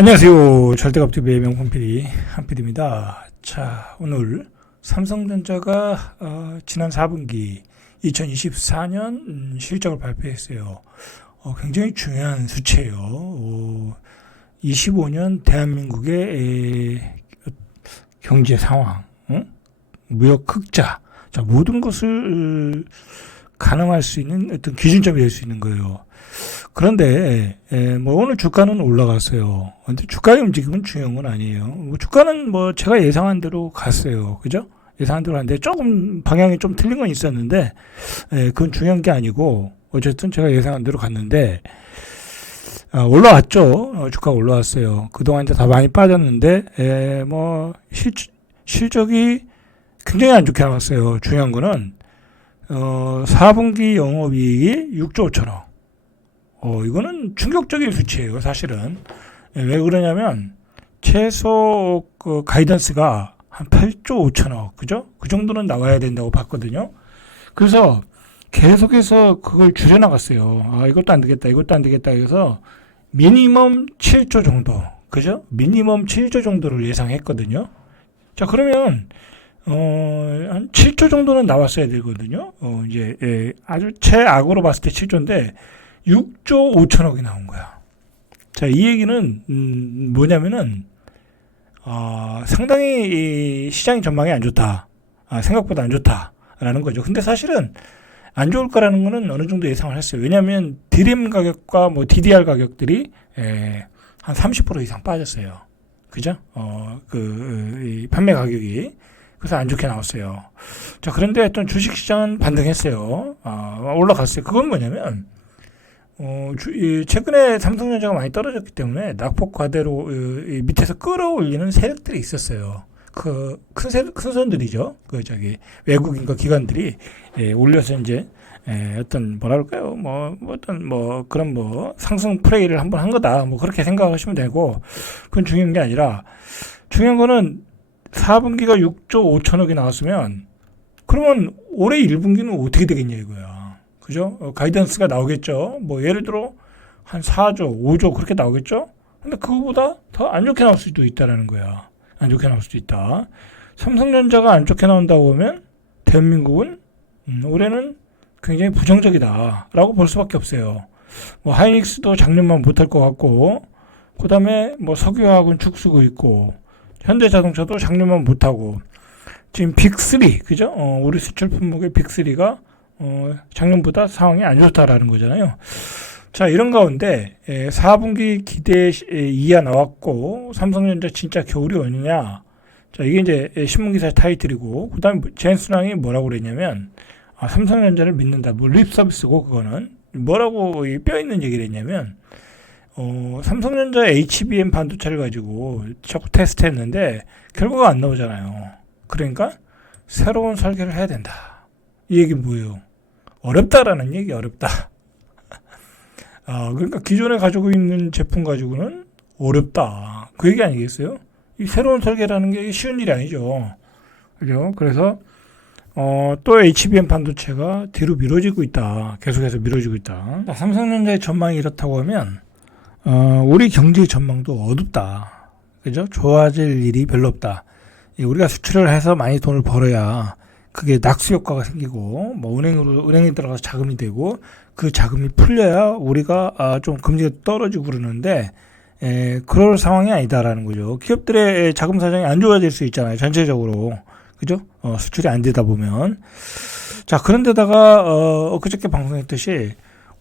안녕하세요. 절대값TV의 명품 PD 한PD입니다. 자, 오늘 삼성전자가 지난 4분기 2024년 실적을 발표했어요. 굉장히 중요한 수치예요. 25년 대한민국의 경제 상황, 무역 흑자, 자, 모든 것을 가늠할 수 있는 어떤 기준점이 될 수 있는 거예요. 그런데 뭐 오늘 주가는 올라갔어요. 근데 주가의 움직임은 중요한 건 아니에요. 뭐 주가는 뭐 제가 예상한 대로 갔어요. 그죠? 예상한 대로 갔는데 조금 방향이 좀 틀린 건 있었는데 그건 중요한 게 아니고 어쨌든 제가 예상한 대로 갔는데 올라왔죠. 주가가 올라왔어요. 그동안 이제 다 많이 빠졌는데 뭐 실적이 굉장히 안 좋게 나왔어요. 중요한 거는 4분기 영업이익이 6조 5천억. 이거는 충격적인 수치예요, 사실은. 왜 그러냐면, 최소 그 가이던스가 한 8조 5천억, 그죠? 그 정도는 나와야 된다고 봤거든요. 그래서 계속해서 그걸 줄여나갔어요. 이것도 안 되겠다, 이것도 안 되겠다 해서 미니멈 7조 정도, 그죠? 미니멈 7조 정도를 예상했거든요. 자, 그러면, 한 7조 정도는 나왔어야 되거든요. 아주 최악으로 봤을 때 7조인데, 6조 5천억이 나온 거야. 자, 이 얘기는 뭐냐면은 상당히 이 시장의 전망이 안 좋다. 생각보다 안 좋다라는 거죠. 근데 사실은 안 좋을 거라는 거는 어느 정도 예상을 했어요. 왜냐하면 DRAM 가격과 뭐 DDR 가격들이 한 30% 이상 빠졌어요. 그죠? 이 판매 가격이. 그래서 안 좋게 나왔어요. 자, 그런데 어떤 주식 시장은 반등했어요. 올라갔어요. 그건 뭐냐면 최근에 삼성전자가 많이 떨어졌기 때문에 낙폭 과대로 밑에서 끌어올리는 세력들이 있었어요. 큰 손들이죠. 외국인과 기관들이 올려서 이제 어떤 뭐랄까요, 그런 상승 플레이를 한번 한 거다. 그렇게 생각하시면 되고, 그건 중요한 게 아니라 중요한 거는 4분기가 6조 5천억이 나왔으면 그러면 올해 1분기는 어떻게 되겠냐 이거야. 그죠? 가이던스가 나오겠죠. 예를 들어 한 4조, 5조 그렇게 나오겠죠. 근데 그거보다 더 안 좋게 나올 수도 있다라는 거야. 안 좋게 나올 수도 있다. 삼성전자가 안 좋게 나온다고 하면 대한민국은 올해는 굉장히 부정적이다라고 볼 수밖에 없어요. 하이닉스도 작년만 못할 것 같고, 그 다음에 석유화학은 죽쓰고 있고, 현대자동차도 작년만 못하고, 지금 빅3, 그죠? 우리 수출 품목의 빅3가 작년보다 상황이 안 좋다라는 거잖아요. 자, 이런 가운데 4분기 기대 이하 나왔고 삼성전자 진짜 겨울이 오느냐. 자, 이게 이제 신문기사 타이틀이고, 그 다음에 젠순왕이 뭐라고 그랬냐면 삼성전자를 믿는다. 립 서비스고, 그거는 뭐라고 뼈 있는 얘기를 했냐면 삼성전자 HBM 반도체를 가지고 자꾸 테스트했는데 결과가 안 나오잖아요. 그러니까 새로운 설계를 해야 된다. 이 얘기는 뭐예요? 어렵다라는 얘기. 어렵다. 그러니까 기존에 가지고 있는 제품 가지고는 어렵다. 그 얘기 아니겠어요? 이 새로운 설계라는 게 쉬운 일이 아니죠. 그죠? 그래서 또 HBM 반도체가 뒤로 미뤄지고 있다. 계속해서 미뤄지고 있다. 삼성전자의 전망이 이렇다고 하면 우리 경제 전망도 어둡다. 그죠? 좋아질 일이 별로 없다. 우리가 수출을 해서 많이 돈을 벌어야 그게 낙수 효과가 생기고, 은행에 들어가서 자금이 되고, 그 자금이 풀려야 우리가 좀 금리가 떨어지고 그러는데, 그럴 상황이 아니다라는 거죠. 기업들의 자금 사정이 안 좋아질 수 있잖아요. 전체적으로. 그죠? 수출이 안 되다 보면. 자, 그런데다가, 엊그저께 방송했듯이,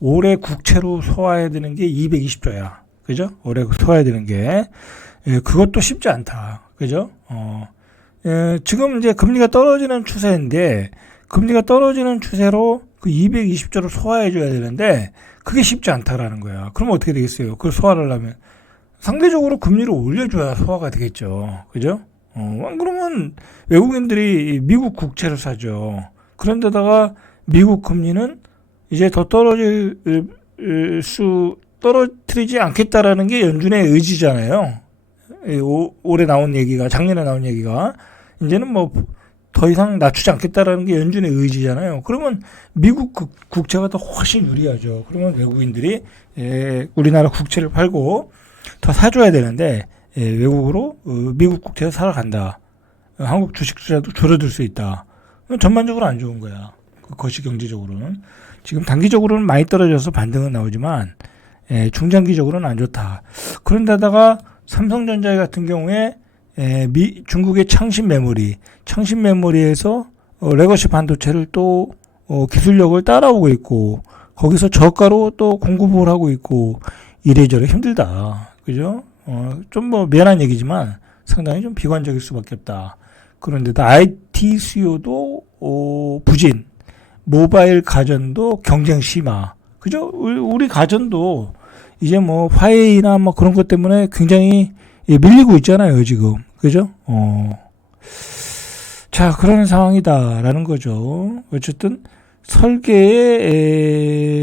올해 국채로 소화해야 되는 게 220조야. 그죠? 올해 소화해야 되는 게. 그것도 쉽지 않다. 그죠? 지금 이제 금리가 떨어지는 추세인데, 금리가 떨어지는 추세로 그 220조를 소화해줘야 되는데, 그게 쉽지 않다라는 거야. 그럼 어떻게 되겠어요? 그걸 소화를 하려면. 상대적으로 금리를 올려줘야 소화가 되겠죠. 그죠? 그러면 외국인들이 미국 국채를 사죠. 그런데다가 미국 금리는 이제 더 떨어뜨리지 않겠다라는 게 연준의 의지잖아요. 올해 나온 얘기가, 작년에 나온 얘기가, 이제는 더 이상 낮추지 않겠다라는 게 연준의 의지잖아요. 그러면 미국 국채가 더 훨씬 유리하죠. 그러면 외국인들이 우리나라 국채를 팔고 더 사줘야 되는데 외국으로 미국 국채에서 살아간다. 한국 주식 투자도 줄어들 수 있다. 전반적으로 안 좋은 거야. 거시 경제적으로는. 지금 단기적으로는 많이 떨어져서 반등은 나오지만 중장기적으로는 안 좋다. 그런데다가 삼성전자 같은 경우에 중국의 창신 메모리에서 레거시 반도체를 또 기술력을 따라오고 있고 거기서 저가로 또 공급을 하고 있고 이래저래 힘들다. 그죠? 좀 뭐 미안한 얘기지만 상당히 좀 비관적일 수밖에 없다. 그런데도 IT 수요도 부진, 모바일 가전도 경쟁 심화. 그죠? 우리 가전도 이제 뭐 화웨이나 뭐 그런 것 때문에 굉장히 밀리고 있잖아요, 지금. 그죠? 자, 그런 상황이다라는 거죠. 어쨌든 설계에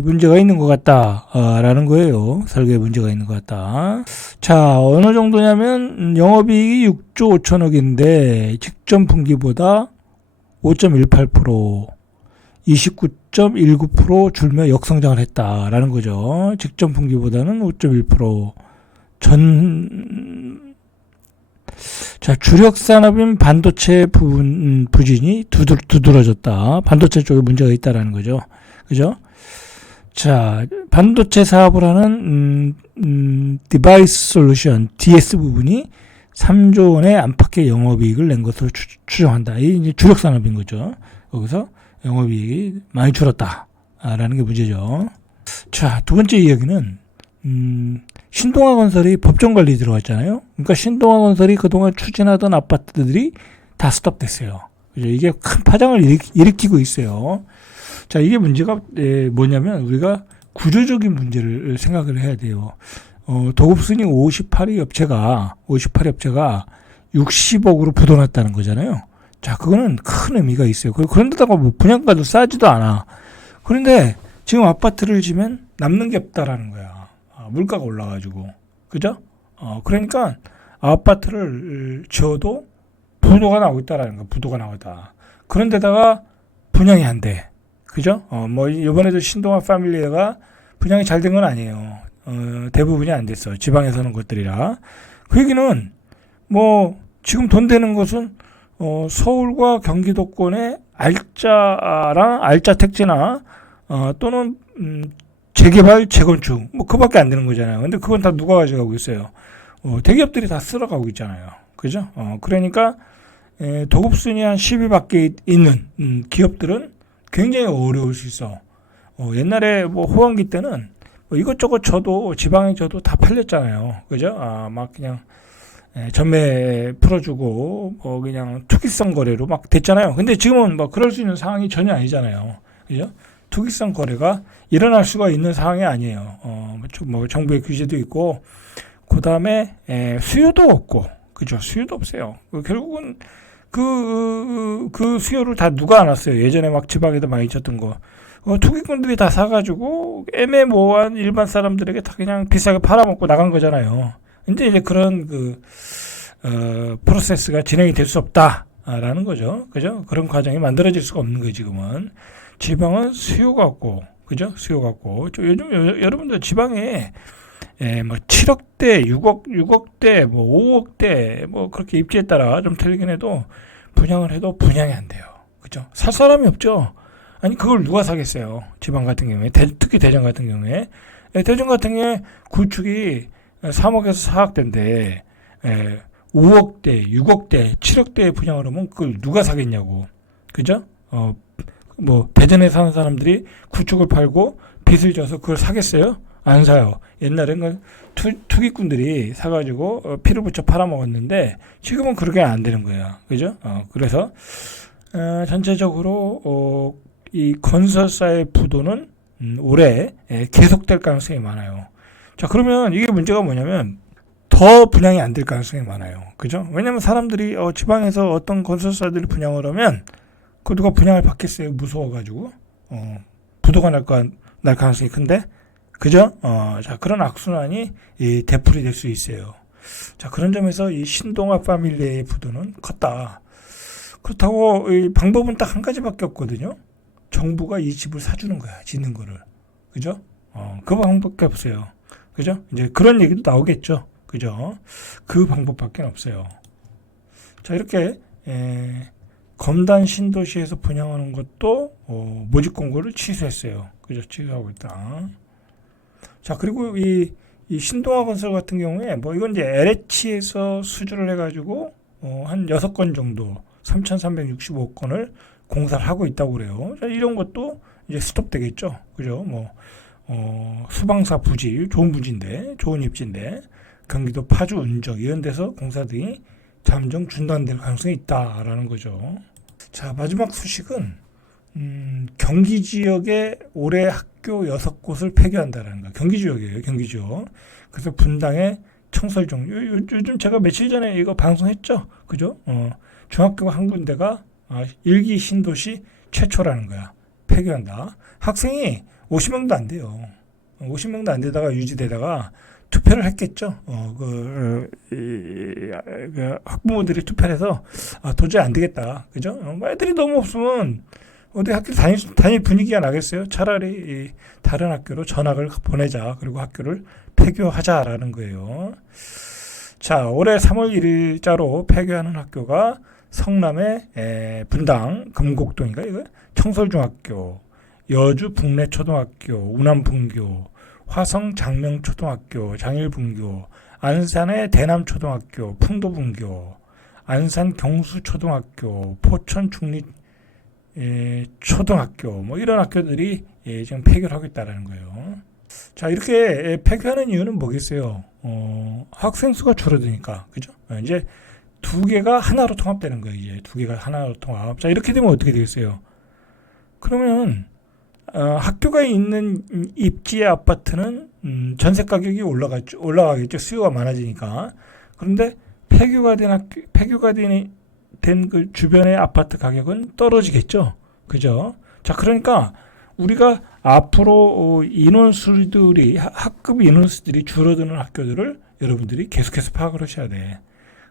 문제가 있는 것 같다라는 거예요. 설계에 문제가 있는 것 같다. 자, 어느 정도냐면 영업이익이 6조 5천억인데 직전 분기보다 5.18%, 29.19% 줄며 역성장을 했다라는 거죠. 직전 분기보다는 5.1%. 자, 주력 산업인 반도체 부진이 두드러졌다. 반도체 쪽에 문제가 있다라는 거죠. 그죠? 자, 반도체 사업을 하는 디바이스 솔루션 DS 부분이 3조 원의 안팎의 영업이익을 낸 것으로 추정한다. 이게 이제 주력 산업인 거죠. 거기서 영업이익이 많이 줄었다라는 게 문제죠. 자, 두 번째 이야기는 신동아건설이 법정관리 들어갔잖아요. 그러니까 신동아건설이 그동안 추진하던 아파트들이 다 스톱됐어요. 그죠? 이게 큰 파장을 일으키고 있어요. 자, 이게 문제가 뭐냐면 우리가 구조적인 문제를 생각을 해야 돼요. 도급순위 58위 업체가 60억으로 부도났다는 거잖아요. 자, 그거는 큰 의미가 있어요. 그런데다가 뭐 분양가도 싸지도 않아. 그런데 지금 아파트를 지면 남는 게 없다라는 거야. 물가가 올라가지고. 그죠? 그러니까 아파트를 지어도 부도가 나오고 있다라는 거야. 부도가 나오다. 그런데다가 분양이 안 돼. 그죠? 뭐, 이번에도 신동아 패밀리가 분양이 잘 된 건 아니에요. 대부분이 안 됐어. 지방에 사는 것들이라. 그 얘기는 뭐, 지금 돈 되는 것은 서울과 경기도권의 알짜 택지나 또는 재개발, 재건축 뭐 그밖에 안 되는 거잖아요. 근데 그건 다 누가 가져가고 있어요? 대기업들이 다 쓸어가고 있잖아요. 그죠? 그러니까 도급순위 한 10위 밖에 있는 기업들은 굉장히 어려울 수 있어. 옛날에 뭐 호황기 때는 뭐 이것저것 저도 지방에 저도 다 팔렸잖아요. 그죠? 막 그냥 전매 풀어주고 뭐 그냥 투기성 거래로 막 됐잖아요. 근데 지금은 뭐 그럴 수 있는 상황이 전혀 아니잖아요. 그죠? 투기성 거래가 일어날 수가 있는 상황이 아니에요. 뭐 정부의 규제도 있고, 그 다음에 수요도 없고, 그죠? 수요도 없어요. 결국은 그 수요를 다 누가 안았어요? 예전에 막 지방에도 많이 있었던 거. 투기꾼들이 다 사가지고 애매모호한 일반 사람들에게 다 그냥 비싸게 팔아먹고 나간 거잖아요. 이제 그런 프로세스가 진행이 될 수 없다라는 거죠. 그죠? 그런 과정이 만들어질 수가 없는 거예요, 지금은. 지방은 수요가 없고, 그죠? 수요가 없고. 요즘 여러분들 지방에 뭐 7억대, 6억대, 뭐 5억대, 뭐 그렇게 입지에 따라 좀 틀리긴 해도 분양을 해도 분양이 안 돼요. 그죠? 살 사람이 없죠? 아니, 그걸 누가 사겠어요? 지방 같은 경우에. 특히 대전 같은 경우에. 대전 같은 경우에 구축이 3억에서 4억대인데, 5억대, 6억대, 7억대에 분양을 하면 그걸 누가 사겠냐고. 그죠? 뭐 대전에 사는 사람들이 구축을 팔고 빚을 져서 그걸 사겠어요? 안 사요. 옛날에는 투기꾼들이 사가지고 피를 붙여 팔아먹었는데 지금은 그렇게 안 되는 거예요. 그죠? 그래서 전체적으로 이 건설사의 부도는 올해 계속될 가능성이 많아요. 자, 그러면 이게 문제가 뭐냐면 더 분양이 안 될 가능성이 많아요. 그죠? 왜냐면 사람들이 지방에서 어떤 건설사들이 분양을 하면 그 누가 분양을 받겠어요? 무서워가지고 부도가 날 가능성이 큰데, 그죠? 자, 그런 악순환이 되풀이 될 수 있어요. 자, 그런 점에서 이 신동아 패밀리의 부도는 컸다. 그렇다고 이 방법은 딱 한 가지밖에 없거든요. 정부가 이 집을 사주는 거야, 짓는 거를. 그죠? 그 방법밖에 없어요. 그죠? 이제 그런 얘기도 나오겠죠. 그죠? 그 방법밖에 없어요. 자, 이렇게 검단 신도시에서 분양하는 것도 모집 공고를 취소했어요. 그죠? 취소하고 있다. 자, 그리고 이 신동아 건설 같은 경우에 뭐 이건 이제 LH에서 수주를 해가지고 한 6건 정도 3,365건을 공사를 하고 있다고 그래요. 자, 이런 것도 이제 스톱 되겠죠. 그죠? 뭐 수방사 부지 좋은 부지인데 좋은 입지인데 경기도 파주 운정 이런 데서 공사들이 잠정 중단될 가능성이 있다라는 거죠. 자, 마지막 소식은 경기 지역에 올해 학교 6곳을 폐교한다라는 거. 경기 지역이에요. 경기 지역. 그래서 분당의 청설중. 요즘 제가 며칠 전에 이거 방송했죠. 그죠? 중학교가 한 군데가 일기 신도시 최초라는 거야. 폐교한다. 학생이 50명도 안 돼요. 50명도 안 되다가 유지되다가 투표를 했겠죠. 학부모들이 투표를 해서 도저히 안 되겠다. 그죠? 애들이 너무 없으면 어디 학교 다닐 분위기가 나겠어요? 차라리 다른 학교로 전학을 보내자. 그리고 학교를 폐교하자라는 거예요. 자, 올해 3월 1일자로 폐교하는 학교가 성남의 분당 금곡동인가 이거 청설중학교, 여주 북내초등학교, 운암분교, 화성 장명초등학교, 장일분교, 안산의 대남초등학교, 풍도분교, 안산 경수초등학교, 포천 중리 초등학교 뭐 이런 학교들이 지금 폐교를 하고 있다는 거예요. 자, 이렇게 폐교하는 이유는 뭐겠어요? 학생 수가 줄어드니까, 그죠? 이제 두 개가 하나로 통합되는 거예요. 이제 두 개가 하나로 통합. 자, 이렇게 되면 어떻게 되겠어요? 그러면 학교가 있는 입지의 아파트는 전세 가격이 올라가겠죠. 수요가 많아지니까. 그런데 폐교가 된 그 주변의 아파트 가격은 떨어지겠죠. 그죠? 자, 그러니까 우리가 앞으로 인원수들이 학급 인원수들이 줄어드는 학교들을 여러분들이 계속해서 파악을 하셔야 돼.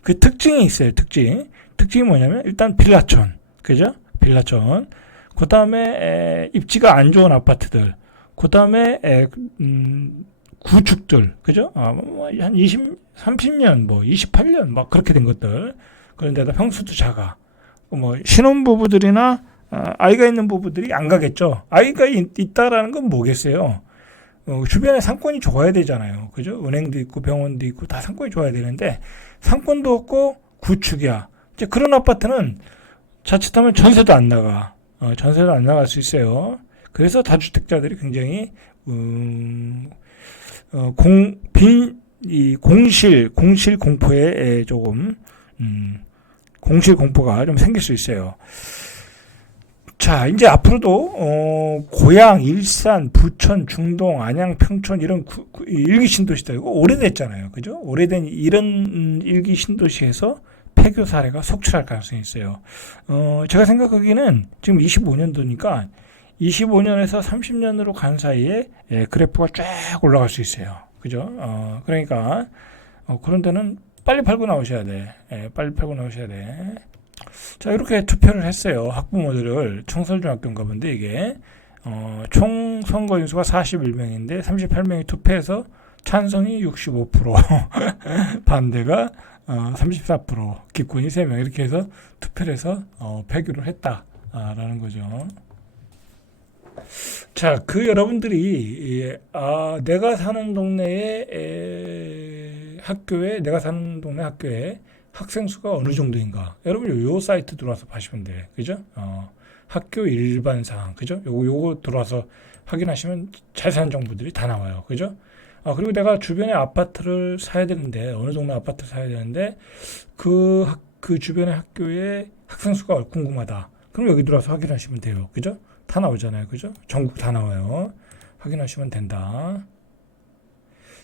그 특징이 있어요. 특징이 뭐냐면 일단 빌라촌. 그죠? 빌라촌. 그 다음에 입지가 안 좋은 아파트들, 그 다음에 구축들, 그죠? 한 30년, 28년, 막 그렇게 된 것들. 그런데다 평수도 작아. 뭐 신혼부부들이나 아이가 있는 부부들이 안 가겠죠. 아이가 있다라는 건 뭐겠어요? 주변에 상권이 좋아야 되잖아요. 그죠? 은행도 있고 병원도 있고 다 상권이 좋아야 되는데 상권도 없고 구축이야. 이제 그런 아파트는 자칫하면 전세도 안 나가. 전세도 안 나갈 수 있어요. 그래서 다주택자들이 굉장히 공실 공포에 조금 공실 공포가 좀 생길 수 있어요. 자, 이제 앞으로도 고양, 일산, 부천, 중동, 안양, 평촌 이런 일기 신도시들 이거 오래됐잖아요. 그죠? 오래된 이런 일기 신도시에서 폐교 사례가 속출할 가능성이 있어요. 제가 생각하기에는 지금 25년도니까 25년에서 30년으로 간 사이에 그래프가 쫙 올라갈 수 있어요. 그죠? 그러니까 그런 데는 빨리 팔고 나오셔야 돼. 빨리 팔고 나오셔야 돼. 자, 이렇게 투표를 했어요. 학부모들을 청설중학교인가 본데 이게 총 선거 인수가 41명인데 38명이 투표해서 찬성이 65%, 반대가 34%, 기권이 3명 이렇게 해서 투표를 해서 폐교를 했다라는 거죠. 자, 그 여러분들이 내가 사는 동네에 내가 사는 동네 학교에 학생 수가 어느 정도인가? 여러분 요 사이트 들어와서 보시면 돼, 그죠? 학교 일반 사항, 그죠? 요거 들어와서 확인하시면 자세한 정보들이 다 나와요, 그죠? 그리고 내가 주변에 아파트를 사야 되는데 어느 동네 아파트 사야 되는데 그 주변의 학교에 학생 수가 궁금하다. 그럼 여기 들어와서 확인하시면 돼요, 그죠? 다 나오잖아요, 그죠? 전국 다 나와요. 확인하시면 된다.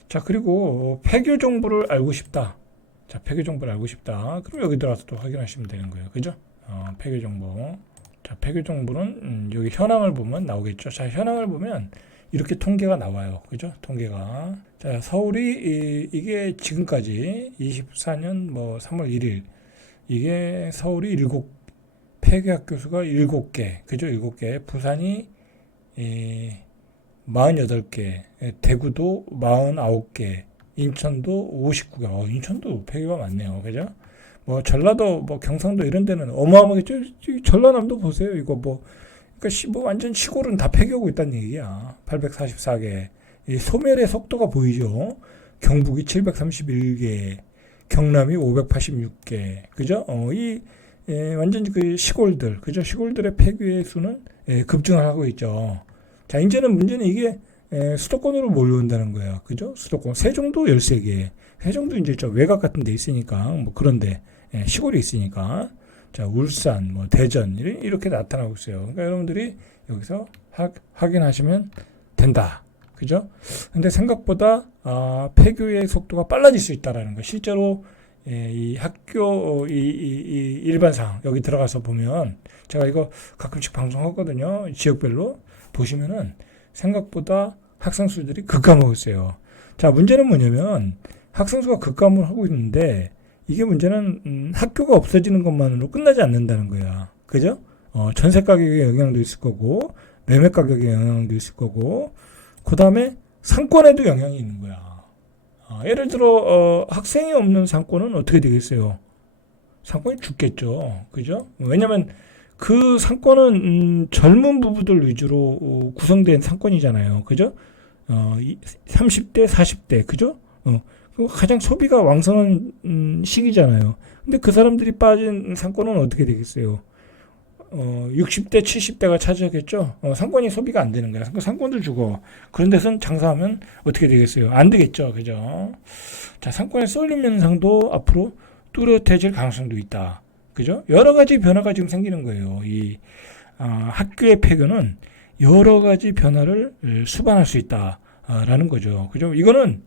자, 그리고 폐교 정보를 알고 싶다. 자, 폐교 정보를 알고 싶다. 그럼 여기 들어와서 또 확인하시면 되는 거예요, 그죠? 폐교 정보. 자, 폐교 정보는 여기 현황을 보면 나오겠죠. 자, 현황을 보면 이렇게 통계가 나와요, 그죠? 통계가. 자, 서울이 이게 지금까지 24년 3월 1일 이게 서울이 폐교 학교 수가 7개, 그죠? 7개. 부산이 48개, 대구도 49개, 인천도 59개. 인천도 폐교가 많네요. 그죠? 뭐 전라도, 뭐 경상도 이런 데는 어마어마하게 전라남도 보세요. 이거 뭐 그러니까 뭐 완전 시골은 다 폐교하고 있다는 얘기야. 844개. 이 소멸의 속도가 보이죠. 경북이 731개, 경남이 586개. 그죠? 완전 그 시골들, 그죠? 시골들의 폐교의 수는 급증하고 있죠. 자, 이제는 문제는 이게 수도권으로 몰려온다는 거예요. 그죠? 수도권. 세종도 13개. 세종도 이제 저 외곽 같은 데 있으니까, 뭐 그런데, 시골이 있으니까. 자, 울산, 뭐 대전, 이렇게 나타나고 있어요. 그러니까 여러분들이 여기서 확인하시면 된다. 그죠? 근데 생각보다, 폐교의 속도가 빨라질 수 있다라는 거. 실제로, 이 학교, 이 일반상, 여기 들어가서 보면, 제가 이거 가끔씩 방송하거든요. 지역별로. 보시면은 생각보다 학생 수들이 급감하고 있어요. 자, 문제는 뭐냐면 학생 수가 급감을 하고 있는데 이게 문제는 학교가 없어지는 것만으로 끝나지 않는다는 거야. 그죠? 전세 가격에 영향도 있을 거고 매매 가격에 영향도 있을 거고 그 다음에 상권에도 영향이 있는 거야. 예를 들어 학생이 없는 상권은 어떻게 되겠어요? 상권이 죽겠죠. 그죠? 왜냐면 그 상권은 젊은 부부들 위주로 구성된 상권이잖아요. 그죠? 30대, 40대, 그죠? 가장 소비가 왕성한 시기잖아요. 근데 그 사람들이 빠진 상권은 어떻게 되겠어요? 60대, 70대가 차지하겠죠? 상권이 소비가 안 되는 거야. 상권도 죽어. 그런 데서는 장사하면 어떻게 되겠어요? 안 되겠죠. 그죠? 자, 상권의 쏠림 현상도 앞으로 뚜렷해질 가능성도 있다. 그죠? 여러 가지 변화가 지금 생기는 거예요. 학교의 폐교는 여러 가지 변화를 수반할 수 있다라는 거죠. 그죠? 이거는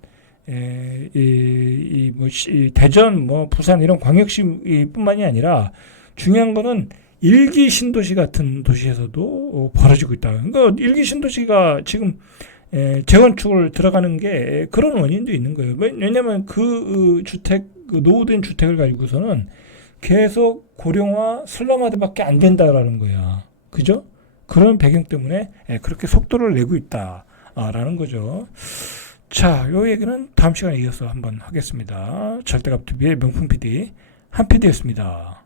대전, 뭐 부산 이런 광역시뿐만이 아니라 중요한 거는 일기 신도시 같은 도시에서도 벌어지고 있다. 그러니까 일기 신도시가 지금 재건축을 들어가는 게 그런 원인도 있는 거예요. 왜냐하면 그 노후된 주택을 가지고서는 계속 고령화, 슬럼화밖에 안 된다라는 거야. 그죠? 그런 배경 때문에 그렇게 속도를 내고 있다라는 거죠. 자, 요 얘기는 다음 시간에 이어서 한번 하겠습니다. 절대값TV의 명품 PD 한 PD였습니다.